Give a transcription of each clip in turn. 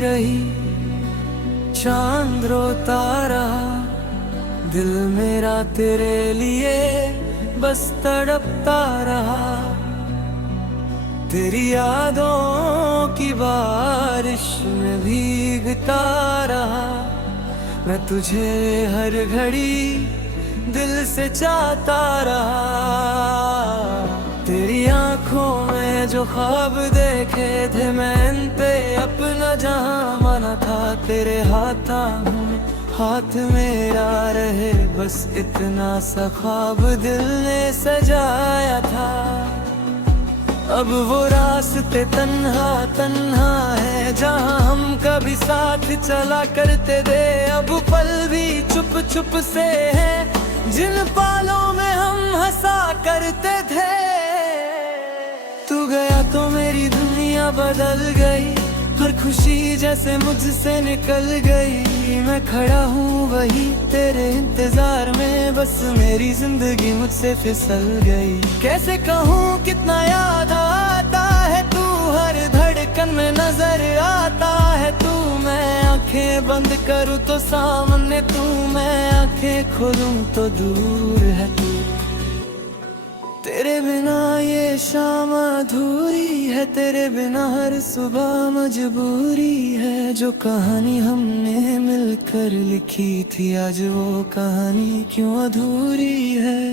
रही, चांद रोता रहा, दिल मेरा तेरे लिए बस तड़पता रहा। तेरी यादों की बारिश में भीगता रहा, मैं तुझे हर घड़ी दिल से चाहता रहा। तेरी आंखों में जो ख्वाब देखे थे मैंने अपना जहां माना था, तेरे हाथ मेरा रहे बस इतना सा ख्वाब दिल ने सजाया था। अब वो रास्ते तन्हा तन्हा है जहां हम कभी साथ चला करते थे, अब पल भी चुप चुप से है जिन पालों में हम हंसा करते थे। तू गया तो मेरी दुनिया बदल गई, हर खुशी जैसे मुझसे निकल गई। मैं खड़ा हूँ वही तेरे इंतजार में, बस मेरी जिंदगी मुझसे फिसल गई। कैसे कहूँ कितना याद आता है तू, हर धड़कन में नजर आता है तू। मैं आंखें बंद करूँ तो सामने तू, मैं आंखें खोलूँ तो दूर है तू। तेरे बिना ये शाम अधूरी है, तेरे बिना हर सुबह मजबूरी है। जो कहानी हमने मिलकर लिखी थी आज वो कहानी क्यों अधूरी है।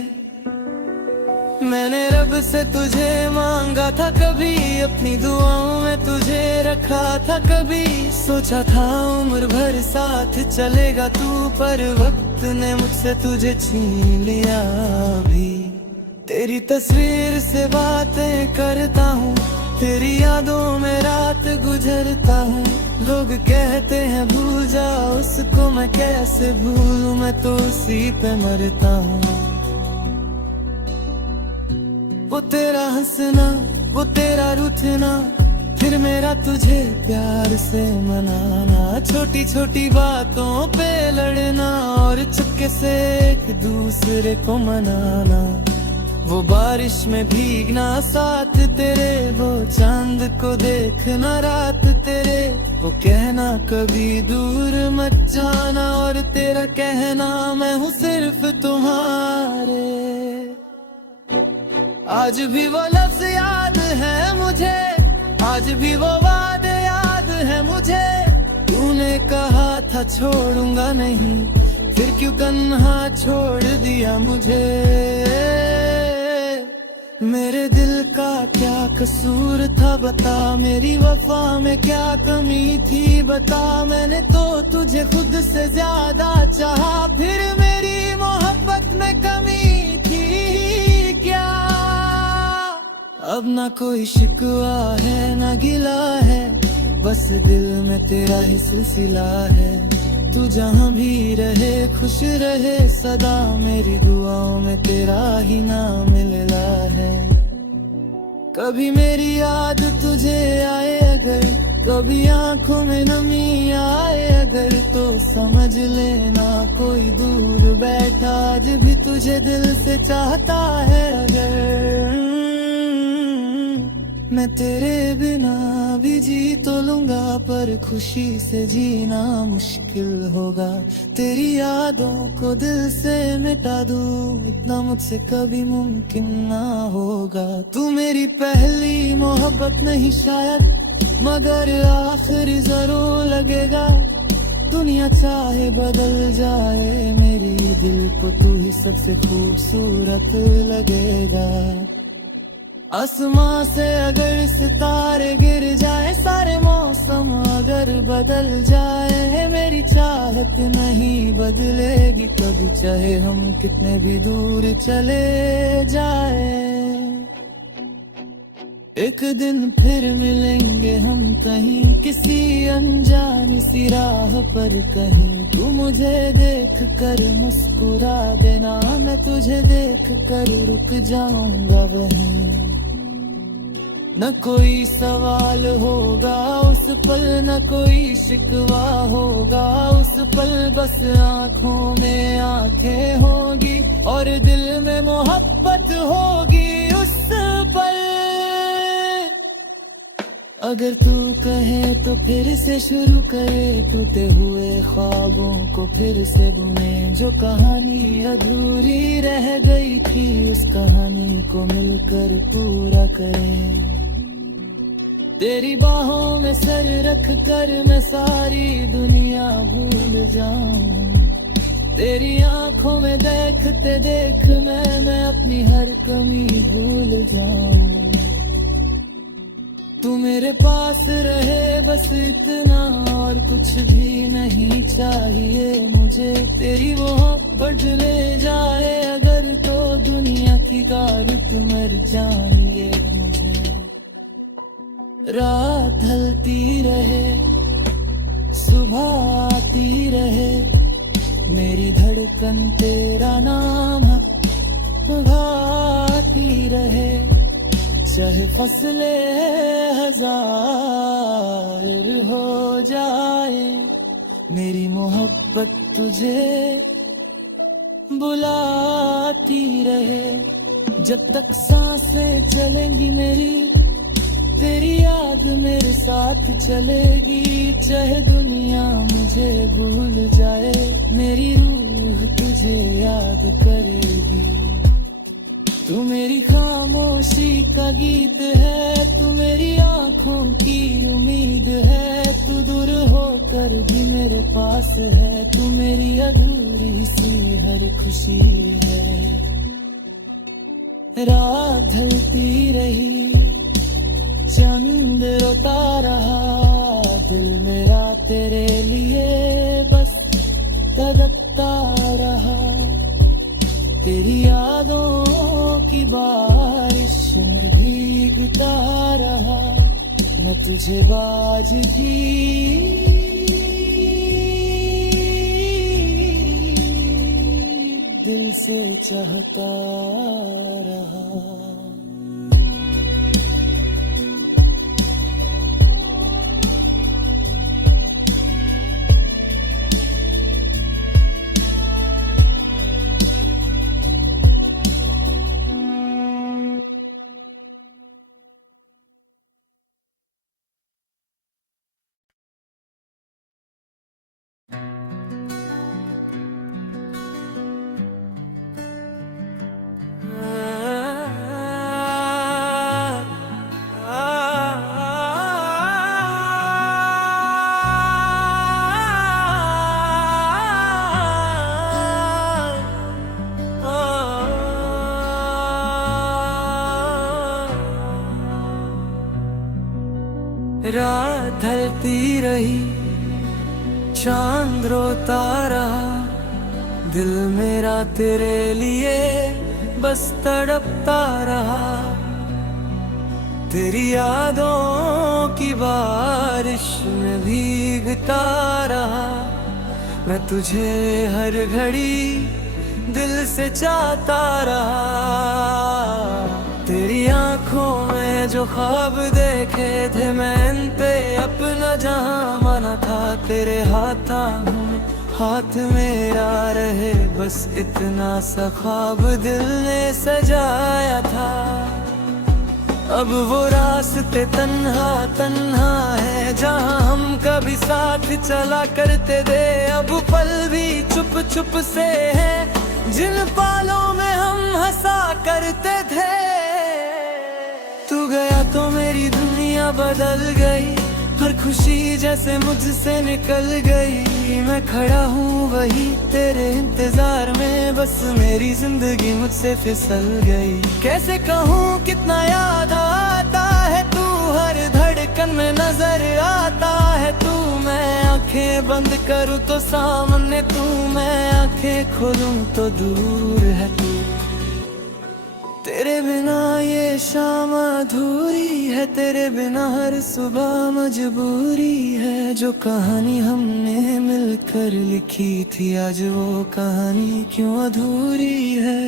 मैंने रब से तुझे मांगा था कभी, अपनी दुआओं में तुझे रखा था कभी। सोचा था उम्र भर साथ चलेगा तू, पर वक्त ने मुझसे तुझे छीन लिया अभी। तेरी तस्वीर से बातें करता हूँ, तेरी यादों में रात गुजरता हूँ। लोग कहते हैं भूल जा उसको, मैं कैसे भूलूं, मैं तो उसी पे मरता हूँ। वो तेरा हंसना, वो तेरा रूठना, फिर मेरा तुझे प्यार से मनाना। छोटी छोटी बातों पे लड़ना और चुपके से एक दूसरे को मनाना। वो बारिश में भीगना साथ तेरे, वो चांद को देखना रात तेरे। वो कहना कभी दूर मत जाना, और तेरा कहना मैं हूँ सिर्फ तुम्हारे। आज भी वो लफ्ज याद है मुझे, आज भी वो वादे याद है मुझे। तूने कहा था छोड़ूंगा नहीं, फिर क्यों तन्हा छोड़ दिया मुझे। मेरे दिल का क्या कसूर था बता, मेरी वफा में क्या कमी थी बता। मैंने तो तुझे खुद से ज्यादा चाहा, फिर मेरी मोहब्बत में कमी थी क्या। अब ना कोई शिकवा है ना गिला है, बस दिल में तेरा ही सिलसिला है। तू जहाँ भी रहे खुश रहे सदा, मेरी दुआओं में तेरा ही नाम मिला है। कभी मेरी याद तुझे आए अगर, कभी आंखों में नमी आए अगर, तो समझ लेना कोई दूर बैठा आज भी तुझे दिल से चाहता है अगर। मैं तेरे बिना भी जी तो लूंगा, पर खुशी से जीना मुश्किल होगा। तेरी यादों को दिल से मिटा दूं, इतना मुझसे कभी मुमकिन ना होगा। तू मेरी पहली मोहब्बत नहीं शायद, मगर आखिर जरूर लगेगा। दुनिया चाहे बदल जाए मेरी, दिल को तू ही सबसे खूबसूरत लगेगा। आसमां से अगर सितारे गिर जाए, सारे मौसम अगर बदल जाए, मेरी चाहत नहीं बदलेगी कभी, चाहे हम कितने भी दूर चले जाए। एक दिन फिर मिलेंगे हम कहीं, किसी अनजान सी राह पर कहीं। तू मुझे देख कर मुस्कुरा देना, मैं तुझे देख कर रुक जाऊंगा वहीं। न कोई सवाल होगा उस पल, न कोई शिकवा होगा उस पल। बस आँखों में आंखें होगी और दिल में मोहब्बत होगी उस पल। अगर तू कहे तो फिर से शुरू करे, टूटे हुए ख्वाबों को फिर से बुने। जो कहानी अधूरी रह गई थी उस कहानी को मिलकर पूरा करें। तेरी बाहों में सर रख कर मैं सारी दुनिया भूल जाऊं। तेरी आंखों में देखते देख मैं अपनी हर कमी भूल जाऊं। तू मेरे पास रहे बस इतना, और कुछ भी नहीं चाहिए मुझे। तेरी मोहब्बत ले जाए अगर तो दुनिया की गारुत मर जाए मुझे। रात ढलती रहे सुबह आती रहे, मेरी धड़कन तेरा नाम गाती रहे। चाहे फसले हजार हो जाए, मेरी मोहब्बत तुझे बुलाती रहे। जब तक सांसें चलेंगी मेरी, तेरी याद मेरे साथ चलेगी। चाहे दुनिया मुझे भूल जाए, मेरी रूह तुझे याद करेगी। तू मेरी खामोशी का गीत है, तू मेरी आंखों की उम्मीद है। तू दूर होकर भी मेरे पास है, तू मेरी अधूरी सी हर खुशी है। रात ढलती रही चंद रोता रहा, दिल मेरा तेरे लिए बस तड़पता रहा। तेरी यादों की बारिश में भीगता रहा, मैं तुझे बाज भी दिल से चाहता रहा। रात ढलती रही चांद रोता रहा, दिल मेरा तेरे लिए बस तड़पता रहा। तेरी यादों की बारिश में भीगता रहा, मैं तुझे हर घड़ी दिल से चाहता रहा। तेरी आंखों में जो ख्वाब देखे थे मैंने पे अपना जहां माना था। तेरे हाथ मेरा रहे बस इतना सा ख्वाब दिल ने सजाया था। अब वो रास्ते तन्हा तन्हा है जहां हम कभी साथ चला करते थे। अब पल भी चुप चुप से है जिन पालों में हम हंसा करते थे। तू गया तो मेरी दुनिया बदल गई, हर खुशी जैसे मुझसे निकल गई। मैं खड़ा हूँ वही तेरे इंतजार में, बस मेरी जिंदगी मुझसे फिसल गई। कैसे कहूँ कितना याद आता है तू, हर धड़कन में नजर आता है तू। मैं आंखें बंद करूँ तो सामने तू, मैं आंखें खोलूँ तो दूर है तू। तेरे बिना ये शाम अधूरी है, तेरे बिना हर सुबह मजबूरी है। जो कहानी हमने मिलकर लिखी थी आज वो कहानी क्यों अधूरी है।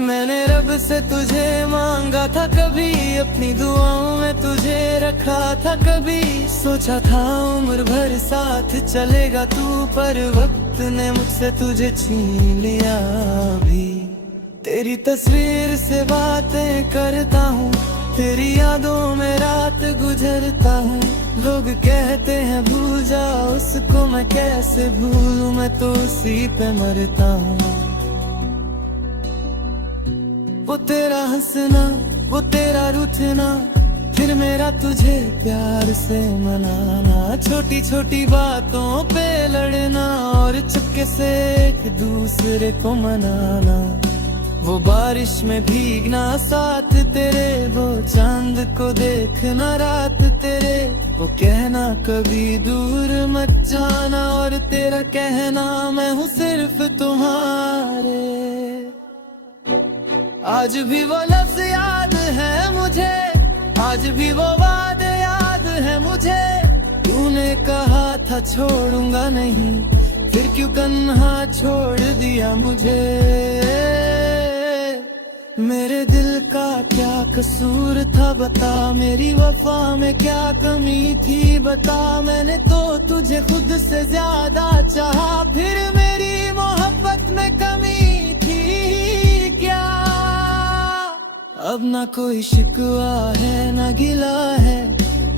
मैंने रब से तुझे मांगा था कभी, अपनी दुआओं में तुझे रखा था कभी। सोचा था उम्र भर साथ चलेगा तू, पर वक्त ने मुझसे तुझे छीन लिया भी। तेरी तस्वीर से बातें करता हूँ, तेरी यादों में रात गुजरता हूँ। लोग कहते हैं भूल जा उसको, मैं कैसे भूलूं, मैं तो उसी पे मरता हूँ। वो तेरा हंसना, वो तेरा रूठना, फिर मेरा तुझे प्यार से मनाना, छोटी छोटी बातों पे लड़ना और चुपके से एक दूसरे को मनाना। वो बारिश में भीगना साथ तेरे, वो चांद को देखना रात तेरे, वो कहना कभी दूर मत जाना और तेरा कहना मैं हूँ सिर्फ तुम्हारे। आज भी वो लफ्ज याद है मुझे, आज भी वो वादे याद है मुझे। तूने कहा था छोड़ूंगा नहीं, फिर क्यों तन्हा छोड़ दिया मुझे। मेरे दिल का क्या कसूर था बता, मेरी वफा में क्या कमी थी बता। मैंने तो तुझे खुद से ज्यादा चाहा, फिर मेरी मोहब्बत में कमी थी क्या। अब ना कोई शिकवा है ना गिला है,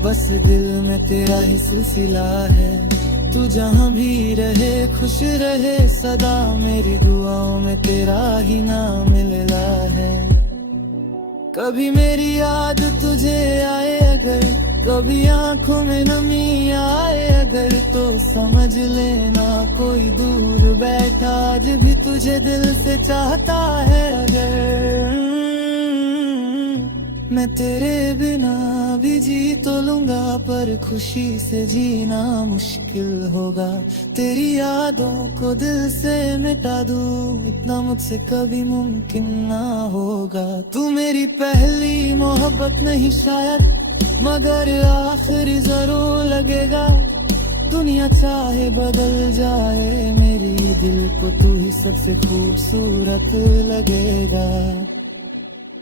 बस दिल में तेरा ही सिलसिला है। तू जहाँ भी रहे खुश रहे सदा, मेरी दुआओं में तेरा ही नाम मिला है। कभी मेरी याद तुझे आए अगर, कभी आंखों में नमी आए अगर, तो समझ लेना कोई दूर बैठा आज भी तुझे दिल से चाहता है। अगर मैं तेरे बिना भी जी तो लूंगा, पर खुशी से जीना मुश्किल होगा। तेरी यादों को दिल से मिटा दूं, इतना मुझसे कभी मुमकिन ना होगा। तू मेरी पहली मोहब्बत नहीं शायद, मगर आखिरी जरूर लगेगा। दुनिया चाहे बदल जाए मेरी, दिल को तू ही सबसे खूबसूरत लगेगा।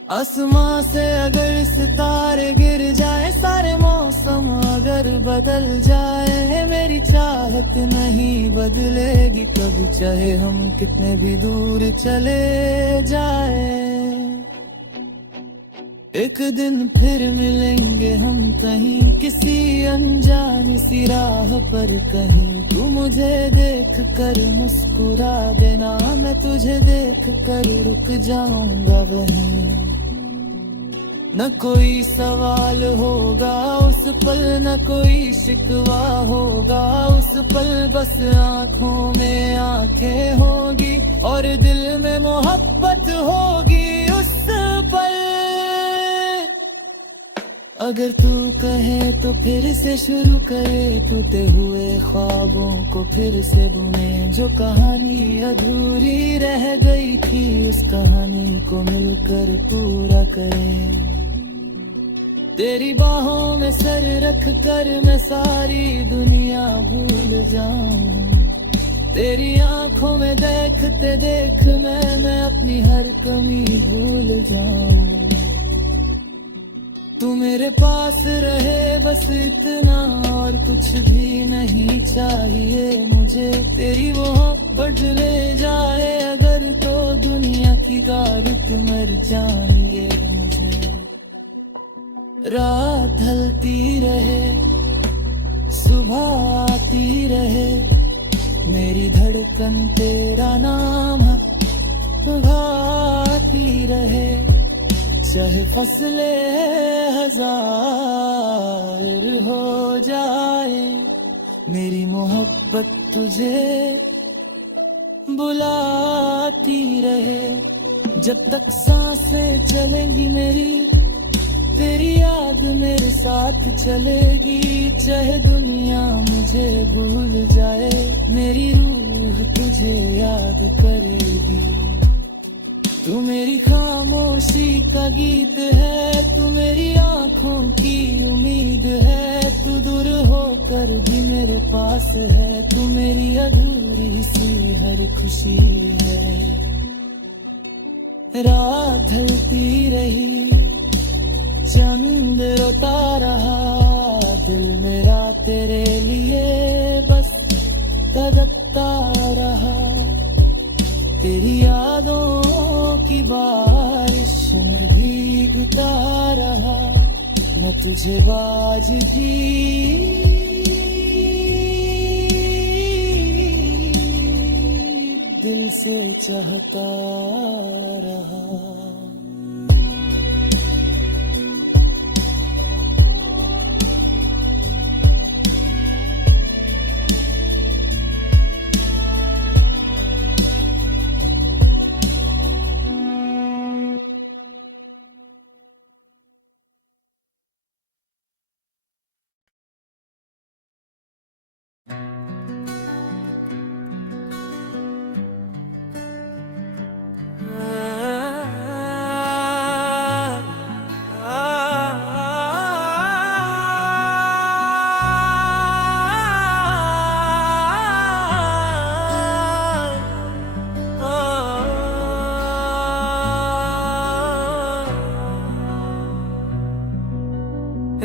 आसमां से अगर सितारे गिर जाए, सारे मौसम अगर बदल जाए, मेरी चाहत नहीं बदलेगी कभी, चाहे हम कितने भी दूर चले जाए। एक दिन फिर मिलेंगे हम कहीं, किसी अनजान सी राह पर कहीं। तू मुझे देख कर मुस्कुरा देना, मैं तुझे देख कर रुक जाऊंगा वहीं। न कोई सवाल होगा उस पल, न कोई शिकवा होगा उस पल, बस आंखों में आंखें होगी और दिल में मोहब्बत होगी उस पल। अगर तू कहे तो फिर से शुरू करे, टूटे हुए ख्वाबों को फिर से बुने। जो कहानी अधूरी रह गई थी, उस कहानी को मिलकर पूरा करें। तेरी बाहों में सर रख कर मैं सारी दुनिया भूल जाऊं। तेरी आंखों में देखते देख मैं अपनी हर कमी भूल जाऊं। तू मेरे पास रहे बस इतना, और कुछ भी नहीं चाहिए मुझे। तेरी मोहब्बत ले जाए अगर, तो दुनिया की गारत मर जाएंगे मुझे। रात ढलती रहे सुबह आती रहे, मेरी धड़कन तेरा नाम गाती रहे। चाहे फसले हजार हो जाए, मेरी मोहब्बत तुझे बुलाती रहे। जब तक सांसें चलेंगी मेरी, तेरी याद मेरे साथ चलेगी। चाहे दुनिया मुझे भूल जाए, मेरी रूह तुझे याद करेगी। तू मेरी खामोशी का गीत है, तू मेरी आंखों की उम्मीद है। तू दूर होकर भी मेरे पास है, तू मेरी अधूरी सी हर खुशी है। रात ढलती रही चंद रोता रहा, दिल मेरा तेरे लिए बस तड़पता रहा। तेरी यादों की बारिश में भीगता रहा। तुझे बाज़गी दिल से चाहता रहा।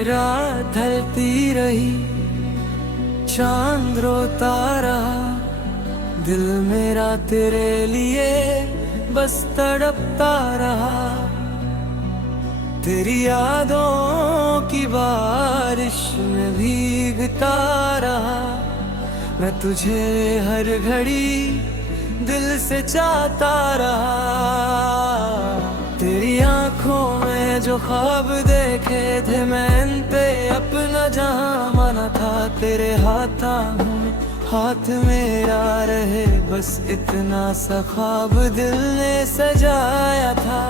रात ढलती रही, चांद रोता रहा, दिल मेरा तेरे लिए बस तड़पता रहा। तेरी यादों की बारिश में भीगता रहा, मैं तुझे हर घड़ी दिल से चाहता रहा। तेरी आंखों में जो ख्वाब देखे थे मैं पे अपना जहां माना था, तेरे हाथ मेरा रहे बस इतना सा ख्वाब दिल ने सजाया था।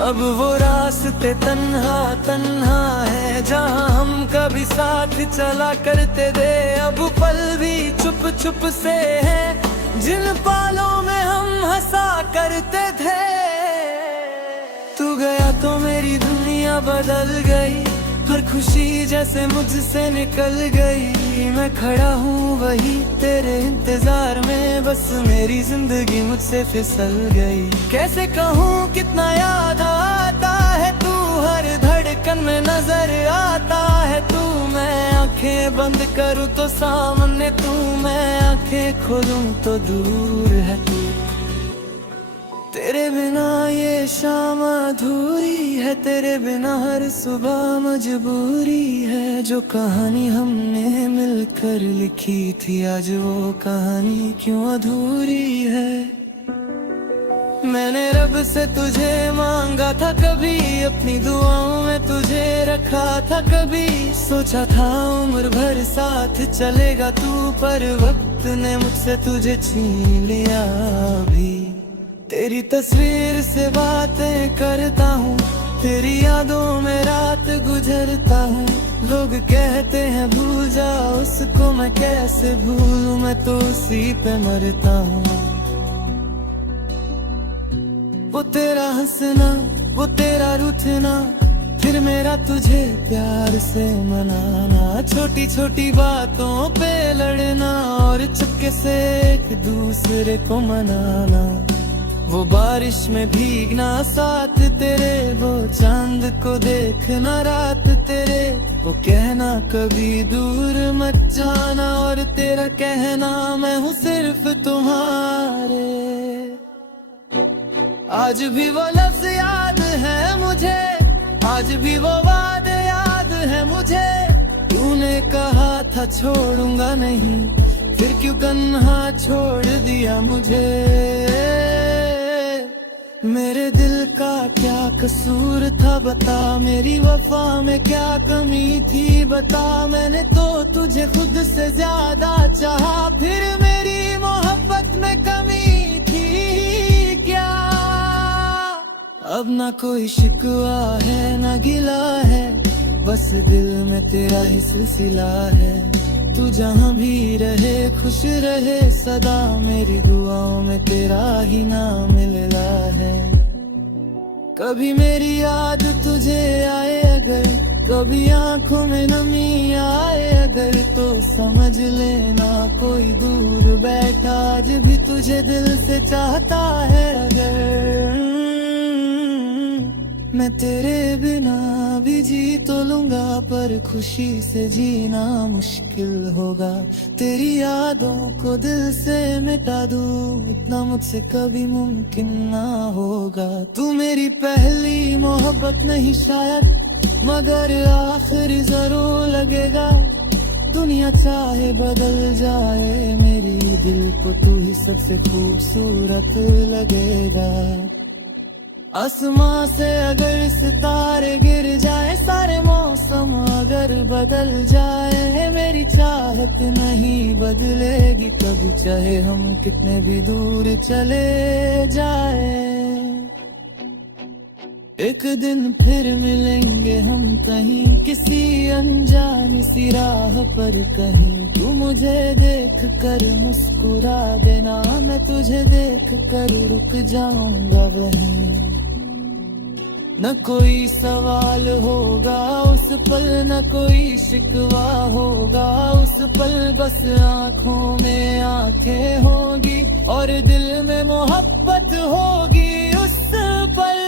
अब वो रास्ते तन्हा तन्हा है जहां हम कभी साथ चला करते थे, अब पल भी चुप चुप से है जिन पालों में हम हंसा करते थे। तू गया तो मेरी दुनिया बदल गई, हर खुशी जैसे मुझसे निकल गई। मैं खड़ा हूँ वही तेरे इंतजार में, बस मेरी जिंदगी मुझसे फिसल गई। कैसे कहूँ कितना याद आता है तू, हर धड़कन में नजर आता है तू। मैं आंखें बंद करूँ तो सामने तू, मैं आंखें खोलूँ तो दूर है तू। तेरे बिना ये शाम अधूरी है, तेरे बिना हर सुबह मजबूरी है। जो कहानी हमने मिलकर लिखी थी आज वो कहानी क्यों अधूरी है। मैंने रब से तुझे मांगा था कभी, अपनी दुआओं में तुझे रखा था कभी। सोचा था उम्र भर साथ चलेगा तू, पर वक्त ने मुझसे तुझे छीन लिया भी। तेरी तस्वीर से बातें करता हूँ, तेरी यादों में रात गुजरता हूँ। लोग कहते हैं भूल जा उसको, मैं कैसे भूलूं, मैं तो उसी पे मरता हूँ। वो तेरा हंसना, वो तेरा रूठना, फिर मेरा तुझे प्यार से मनाना। छोटी छोटी बातों पे लड़ना और चुपके से एक दूसरे को मनाना। वो बारिश में भीगना साथ तेरे, वो चांद को देखना रात तेरे। वो कहना कभी दूर मत जाना, और तेरा कहना मैं हूँ सिर्फ तुम्हारे। आज भी वो लफ्ज याद है मुझे, आज भी वो वादे याद है मुझे। तूने कहा था छोड़ूंगा नहीं, फिर क्यों तन्हा छोड़ दिया मुझे। मेरे दिल का क्या कसूर था बता, मेरी वफा में क्या कमी थी बता। मैंने तो तुझे खुद से ज्यादा चाहा, फिर मेरी मोहब्बत में कमी थी क्या। अब ना कोई शिकवा है ना गिला है, बस दिल में तेरा ही सिलसिला है। तू जहाँ भी रहे खुश रहे सदा, मेरी दुआओं में तेरा ही नाम मिलता है। कभी मेरी याद तुझे आए अगर, कभी आंखों में नमी आए अगर, तो समझ लेना कोई दूर बैठा आज भी तुझे दिल से चाहता है। अगर मैं तेरे बिना भी जी तो लूंगा, पर खुशी से जीना मुश्किल होगा। तेरी यादों को दिल से मिटा दूं, इतना मुझसे कभी मुमकिन ना होगा। तू मेरी पहली मोहब्बत नहीं शायद, मगर आखिर जरूर लगेगा, दुनिया चाहे बदल जाए, मेरी दिल को तू ही सबसे खूबसूरत लगेगा। आसमां से अगर सितारे गिर जाए, सारे मौसम अगर बदल जाए, मेरी चाहत नहीं बदलेगी कभी, चाहे हम कितने भी दूर चले जाए। एक दिन फिर मिलेंगे हम कहीं, किसी अनजान सी राह पर कहीं, तू मुझे देख कर मुस्कुरा देना, मैं तुझे देख कर रुक जाऊंगा वहीं। न कोई सवाल होगा उस पल, न कोई शिकवा होगा उस पल, बस आंखों में आंखें होगी और दिल में मोहब्बत होगी उस पल।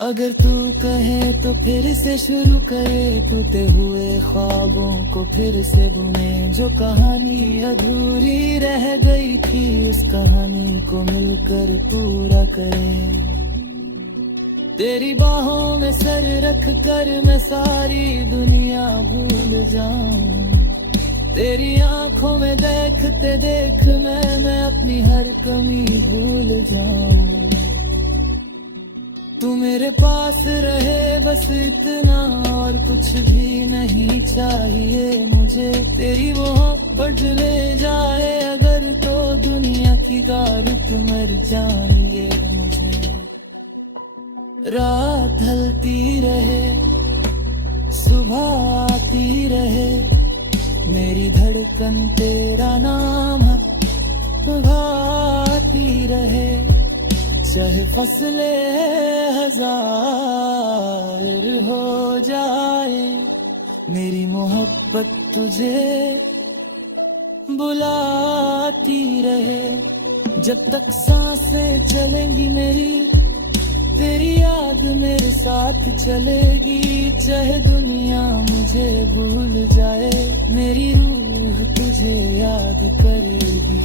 अगर तू कहे तो फिर से शुरू करे, टूटे हुए ख्वाबों को फिर से बुने, जो कहानी अधूरी रह गई थी उस कहानी को मिलकर पूरा करें। तेरी बाहों में सर रख कर मैं सारी दुनिया भूल जाऊं, तेरी आंखों में देखते देख मैं अपनी हर कमी भूल जाऊं। तू मेरे पास रहे बस इतना, और कुछ भी नहीं चाहिए मुझे, तेरी मोहब्बत ले जाए अगर तो दुनिया की गारत मर जाएंगे मुझे। रात ढलती रहे, सुबह आती रहे, मेरी धड़कन तेरा नाम गाती रहे, चाहे फसले हजार हो जाए, मेरी मोहब्बत तुझे बुलाती रहे। जब तक सांसें चलेंगी मेरी, तेरी याद मेरे साथ चलेगी, चाहे दुनिया मुझे भूल जाए, मेरी रूह तुझे याद करेगी।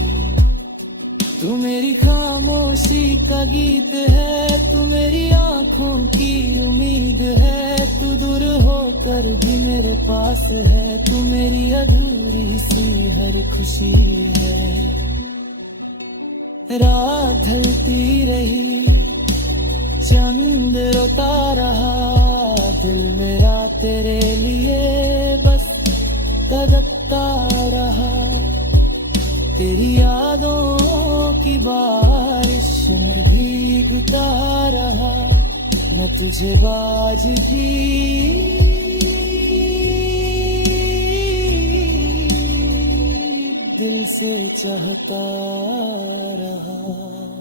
तू मेरी खामोशी का गीत है, तू मेरी आंखों की उम्मीद है, तू दूर होकर भी मेरे पास है, तू मेरी अधूरी सी हर खुशी है। रात ढलती रही, चंद रोता रहा, दिल मेरा तेरे लिए बस तड़पता रहा, तेरी यादों की बारिश में भीगता रहा, मैं तुझे बाज़गी दिल से चाहता रहा।